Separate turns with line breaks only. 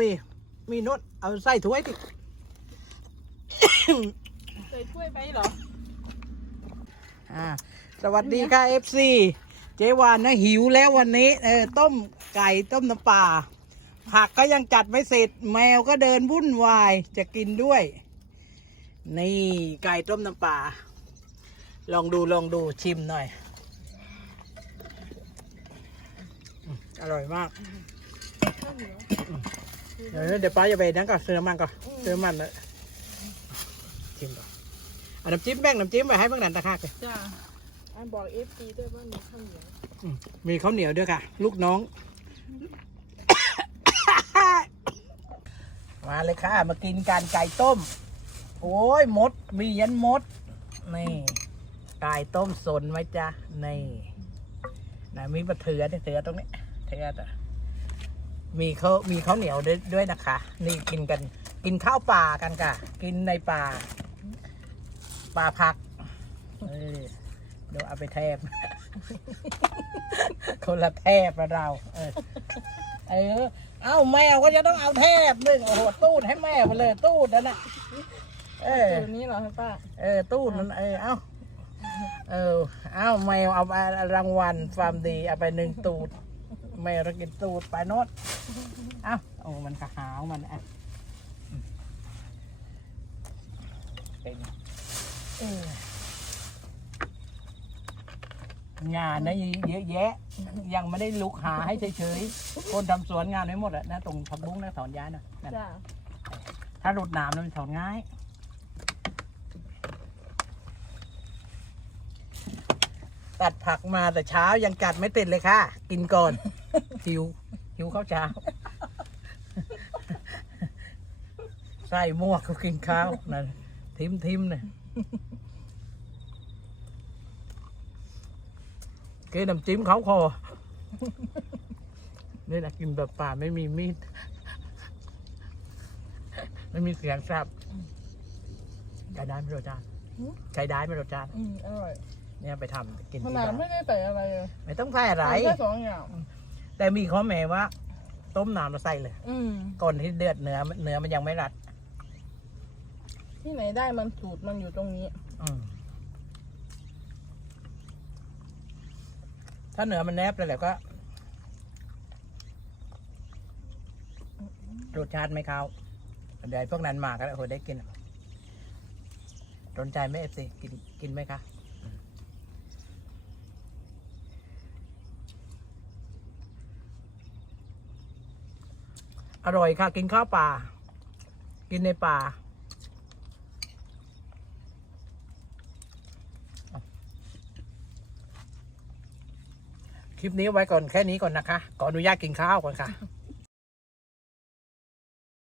มีมีโนดเอาใส่ถ้วยดิ
ใส่ถ้วยไปเหรอ
อ่าสวัสดีค่ะเอฟซีเจวานนะหิวแล้ววันนี้ เออต้มไก่ต้มน้ำปลาผักก็ยังจัดไม่เสร็จ แมวก็เดินวุ่นวายจะกินด้วย นี่ไก่ต้มน้ำปลาลองดูลองดูชิมหน่อยอืมอร่อยมาก ดี๋ยวเดี๋ยวป้าจะไปนั่นก่อนซื้อน้ำมันก่อนซื้อน้ำมันเลยชิมก่อนเอาน้ำจิ้มแบ่งน้ำจิ้มไปให้บ้างนันตะคากเลย
จ้าอันบอกเอฟซีด้วยว่ามีข้าวเหนียว
อืมมีข้าวเหนียวด้วยค่ะ ลูกน้อง มาเลยค่ะ มากินกันไก่ต้ม โอ้ยมด มียันมด นี่ไก่ต้มสนไว้จ้ะนี่นะมีมะเถือเนี่ยเถือตรงนี้เถือต่ะ มีเขาวมีข้าวเหนียวด้วยด้วยนะคะ นี่กินกัน กินข้าวป่ากันค่ะ กินในป่าป่าผักเออเดี๋ยวเอาไปแทบ คนละแทบกับเรา เออ เออ เอ้าแมวก็จะต้องเอาแทบหนึ่งโอ้โหตูดให้แม่ไปเลย ตูดนั่นน่ะ เออ
ตัวนี้เหรอป้า
เออ ตูดนั่นเออ เอ้าเออ เอ้าแมวเอาไปรางวัลความดีเอาไปหนึ่งตูด แมวเรากินตูดไปโนดเอ้าโอ้มันกระหาวมันอะอืมเป็นเอองานนะเยอะแยะ ยังไม่ได้ลุกหาให้เฉยๆ คนทำสวนงานไม่หมดอะนะ ตรงทับบุ้งนะถอนย้ายนะนั่น
จ้า
ถ้าหลุดหนามนะมันถอนง่าย ตัดผักมาแต่เช้ายังกัดไม่ติดเลยค่ะ กินก่อน หิว หิวข้าวเช้า ใส่หมวกก็กินข้าวนั่นทิมทิมเนี่ยเกน้ำจิ้มเขาคอนี่แหละกินแบบป่าไม่มีมีด ไม่มีเสียงแซบใช้ได้ไม่รสชาติใช้ได้ไม่รสชาติ
อืมอร่อย
เนี่ยไปทำกิน
ข
ที่
นาด
บ้าน
ไม่ได้ใส่อะไรเลย
ไม่ต้องใส่อะไร
แค่สองอย่าง
แต่มีข้อแม้ว่า ต้มน้ำเราใส่เลย
อืม
ก่อนที่เดือดเนื้อเนื้อมันยังไม่รัด
ที่ไหนได้มันสูตรมันอยู่ตรงนี้
อืมถ้าเนื้อมันแนบเลยแหละก็รสชาติไม่เข้าเดี๋ยวไอ้พวกนั้นมาก็โอ้โหได้กินสนใจไหมเอฟซีกินกินไหมคะ อร่อยค่ะ กินข้าวป่า กินในป่า คลิปนี้ไว้ก่อนแค่นี้ก่อนนะคะ ขออนุญาตกินข้าวก่อนค่ะ